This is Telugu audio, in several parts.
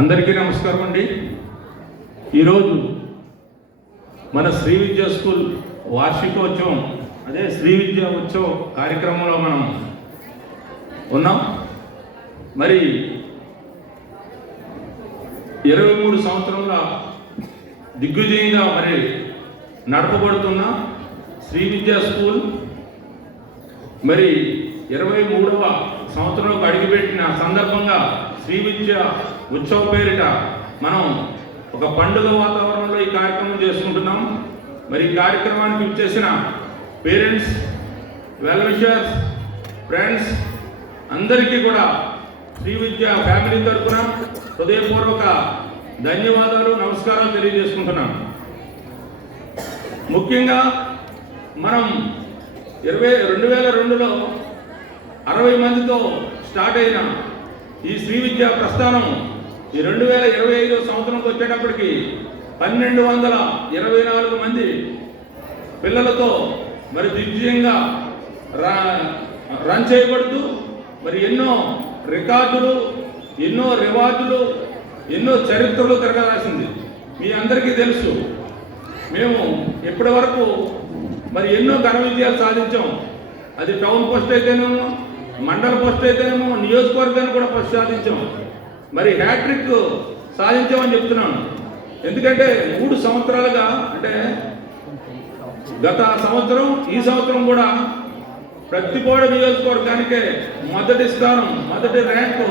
అందరికీ నమస్కారం అండి. ఈరోజు మన శ్రీ విద్యా స్కూల్ వార్షికోత్సవం, అదే శ్రీ విద్యా ఉత్సవ కార్యక్రమంలో మనం ఉన్నాం. మరి 23 సంవత్సరంలో దిగ్విజయంగా మరి నడపబడుతున్న శ్రీ విద్యా స్కూల్ మరి 23వ సంవత్సరంలోకి అడుగుపెట్టిన సందర్భంగా శ్రీ విద్యా ఉత్సవ పేరిట మనం ఒక పండుగ వాతావరణంలో ఈ కార్యక్రమం చేసుకుంటున్నాం. మరి ఈ కార్యక్రమానికి ఇచ్చేసిన పేరెంట్స్, వెల్ విషర్స్, ఫ్రెండ్స్ అందరికీ కూడా శ్రీ విద్యా ఫ్యామిలీ తరఫున హృదయపూర్వక ధన్యవాదాలు, నమస్కారాలు తెలియజేసుకుంటున్నాం. ముఖ్యంగా మనం 2002లో 60 మందితో స్టార్ట్ అయిన ఈ శ్రీ విద్యా ప్రస్థానం ఈ 2025 సంవత్సరంకి వచ్చేటప్పటికి 1224 మంది పిల్లలతో మరి దిగ్విజయంగా రన్ చేయబడుతూ మరి ఎన్నో రికార్డులు, ఎన్నో రివార్డులు, ఎన్నో చరిత్రలు తిరగరాసింది. మీ అందరికీ తెలుసు, మేము ఇప్పటి వరకు మరి ఎన్నో ఘన విజయాలు సాధించాం. అది టౌన్ పోస్ట్ అయితేనేమో, మండల పోస్ట్ అయితేనేమో, నియోజకవర్గాన్ని కూడా ఫస్ట్ సాధించాం. మరి హ్యాట్రిక్ సాధించామని చెప్తున్నాను. ఎందుకంటే 3 సంవత్సరాలుగా, అంటే గత సంవత్సరం, ఈ సంవత్సరం కూడా ప్రతిపాడ నియోజకవర్గానికే మొదటి స్థానం, మొదటి ర్యాంకు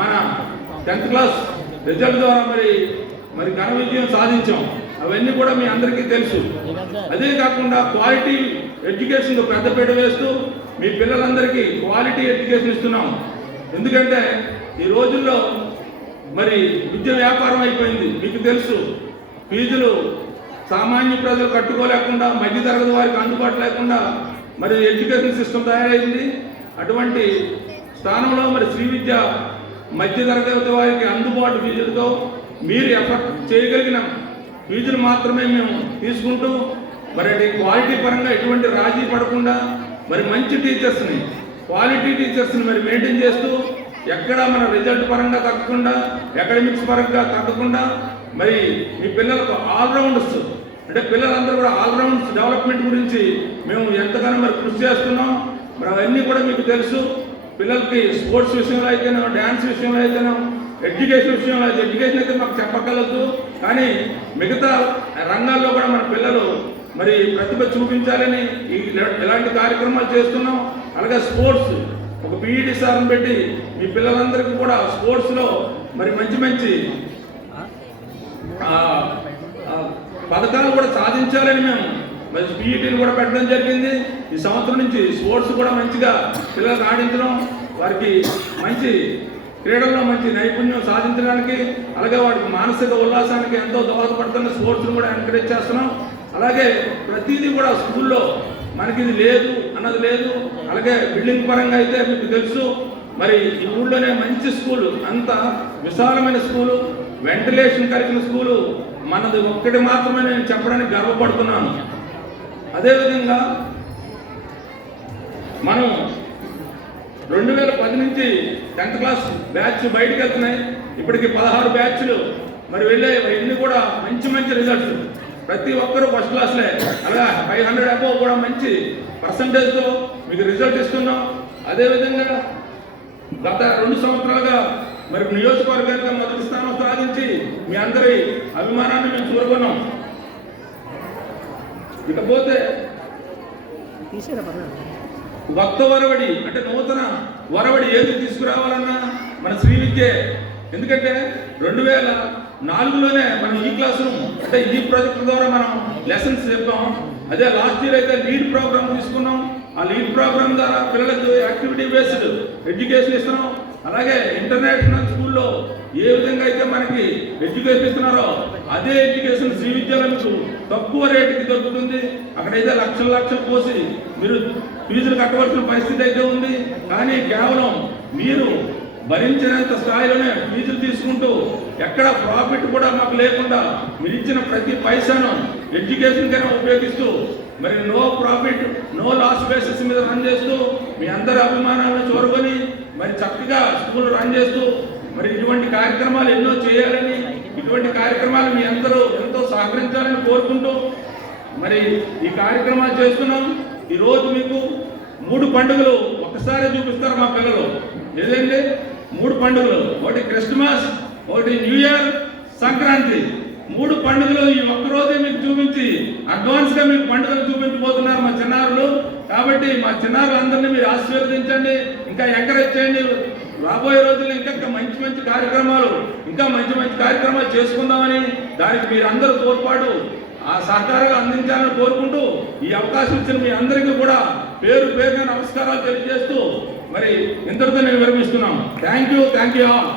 మన 10th క్లాస్ రిజల్ట్ ద్వారా మరి ఘన విజయం సాధించాం. అవన్నీ కూడా మీ అందరికీ తెలుసు. అదే కాకుండా క్వాలిటీ ఎడ్యుకేషన్కు పెద్దపీట వేస్తూ మీ పిల్లలందరికీ క్వాలిటీ ఎడ్యుకేషన్ ఇస్తున్నాం. ఎందుకంటే ఈ రోజుల్లో మరి విద్య వ్యాపారం అయిపోయింది. మీకు తెలుసు, ఫీజులు సామాన్య ప్రజలు కట్టుకోలేకుండా, మధ్యతరగతి వారికి అందుబాటు లేకుండా మరి ఎడ్యుకేషన్ సిస్టమ్ తయారైంది. అటువంటి స్థానంలో మరి శ్రీ విద్య మధ్యతరగతి వారికి అందుబాటు ఫీజులతో మీరు ఎఫర్ట్ చేయగలిగిన ఫీజులు మాత్రమే మేము తీసుకుంటూ మరి క్వాలిటీ పరంగా ఎటువంటి రాజీ పడకుండా మరి మంచి టీచర్స్ని, క్వాలిటీ టీచర్స్ని మరి మెయింటైన్ చేస్తూ ఎక్కడ మన రిజల్ట్ పరంగా తగ్గకుండా, అకాడమిక్స్ పరంగా తగ్గకుండా మరి మీ పిల్లలకు ఆల్రౌండర్స్, అంటే పిల్లలందరూ కూడా ఆల్రౌండ్స్ డెవలప్మెంట్ గురించి మేము ఎంతగానో మరి కృషి చేస్తున్నాం. మరి అవన్నీ కూడా మీకు తెలుసు. పిల్లలకి స్పోర్ట్స్ విషయంలో అయితేనో, డ్యాన్స్ విషయంలో అయితేనో, ఎడ్యుకేషన్ విషయంలో అయితే, ఎడ్యుకేషన్ అయితే మాకు చెప్పగలదు, కానీ మిగతా రంగాల్లో కూడా మన పిల్లలు మరి ప్రతిభ చూపించాలని ఇలాంటి కార్యక్రమాలు చేస్తున్నాం. అలాగే స్పోర్ట్స్, ఒక పీఈటీ సార్ని పెట్టి మీ పిల్లలందరికీ కూడా స్పోర్ట్స్లో మరి మంచి మంచి పథకాలు కూడా సాధించాలని మేము మరి పీఈటీని కూడా పెట్టడం జరిగింది. ఈ సంవత్సరం నుంచి స్పోర్ట్స్ కూడా మంచిగా పిల్లలకు ఆడించడం, వారికి మంచి క్రీడల్లో మంచి నైపుణ్యం సాధించడానికి, అలాగే వారికి మానసిక ఉల్లాసానికి ఎంతో దోహదపడుతున్న స్పోర్ట్స్ను కూడా ఎంకరేజ్ చేస్తున్నాం. అలాగే ప్రతిదీ కూడా స్కూల్లో మనకి ఇది లేదు అన్నది లేదు. అలాగే బిల్డింగ్ పరంగా అయితే మీకు తెలుసు, మరి ఈ ఊళ్ళోనే మంచి స్కూలు, అంత విశాలమైన స్కూలు, వెంటిలేషన్ కలిగిన స్కూలు మనది ఒక్కటి మాత్రమే నేను చెప్పడానికి గర్వపడుతున్నాను. అదేవిధంగా మనం 2010 నుంచి 10th క్లాస్ బ్యాచ్ బయటకు వెళ్తున్నాయి. ఇప్పటికి 16 బ్యాచ్లు మరి వెళ్ళే, ఇన్ని కూడా మంచి మంచి రిజల్ట్స్. ప్రతి ఒక్కరూ ఫస్ట్ క్లాస్లే, అలాగా 500 అబోవ్ కూడా మంచి పర్సంటేజ్తో మీకు రిజల్ట్ ఇస్తున్నాం. అదేవిధంగా గత 2 సంవత్సరాలుగా మరి నియోజకవర్గానికి మొదటి స్థానం సాధించి మీ అందరి అభిమానాన్ని మేము చూరుకున్నాం. ఇకపోతే కొత్త వరవడి, అంటే నూతన వరవడి ఏది తీసుకురావాలన్నా మన శ్రీ విద్యే. ఎందుకంటే 2004లోనే మనం ఈ క్లాస్ రూమ్, అంటే ఈ ప్రాజెక్ట్ ద్వారా మనం లెసన్స్ చెప్పాం. అదే లాస్ట్ ఇయర్ అయితే లీడ్ ప్రోగ్రామ్ తీసుకున్నాం. ఆ లీడ్ ప్రోగ్రామ్ ద్వారా పిల్లలకు యాక్టివిటీ బేస్డ్ ఎడ్యుకేషన్ ఇస్తున్నాం. అలాగే ఇంటర్నేషనల్ స్కూల్లో ఏ విధంగా అయితే మనకి ఎడ్యుకేషన్ ఇస్తున్నారో అదే ఎడ్యుకేషన్ శ్రీ విద్యలో మీకు తక్కువ రేటుకి దొరుకుతుంది. అక్కడైతే లక్షలు పోసి మీరు ఫీజులు కట్టవలసిన పరిస్థితి అయితే ఉంది. కానీ కేవలం మీరు భరించినంత స్థాయిలోనే ఫీజులు తీసుకుంటూ ఎక్కడ ప్రాఫిట్ కూడా మాకు లేకుండా మీరు ఇచ్చిన ప్రతి పైసాను ఎడ్యుకేషన్ కైనా ఉపయోగిస్తూ మరి no profit no loss cost basis మీద రన్ చేస్తూ మీ అందరి అభిమానాలను చూరుకొని మరి చక్కగా స్కూల్ రన్ చేస్తూ మరి ఇటువంటి కార్యక్రమాలు ఎన్నో చేయాలని, ఇటువంటి కార్యక్రమాలు మీ అందరూ ఎంతో సహకరించాలని కోరుకుంటూ మరి ఈ కార్యక్రమాలు చేస్తున్నాం. ఈరోజు మీకు 3 పండుగలు ఒక్కసారి చూపిస్తారు మా పిల్లలు. ఏదండి 3 పండుగలు, ఒకటి క్రిస్మస్, ఒకటి న్యూ ఇయర్, సంక్రాంతి. 3 పండుగలు ఈ ఒక్కరోజే మీకు చూపించి అడ్వాన్స్గా మీకు పండుగలు చూపించబోతున్నారు మా చిన్నారులు. కాబట్టి మా చిన్నారులందరినీ మీరు ఆశీర్వదించండి, ఇంకా ఎంకరేజ్ చేయండి. రాబోయే రోజుల్లో ఇంకా మంచి మంచి కార్యక్రమాలు చేసుకుందామని, దానికి మీరందరూ తోడ్పాటు ఆ సహకారాలు అందించాలని కోరుకుంటూ ఈ అవకాశం ఇచ్చిన మీ అందరికీ కూడా పేరు పేరుగా నమస్కారాలు తెలియజేస్తూ మరి ఇంతటితో నేను విరమిస్తున్నాను. Thank you all.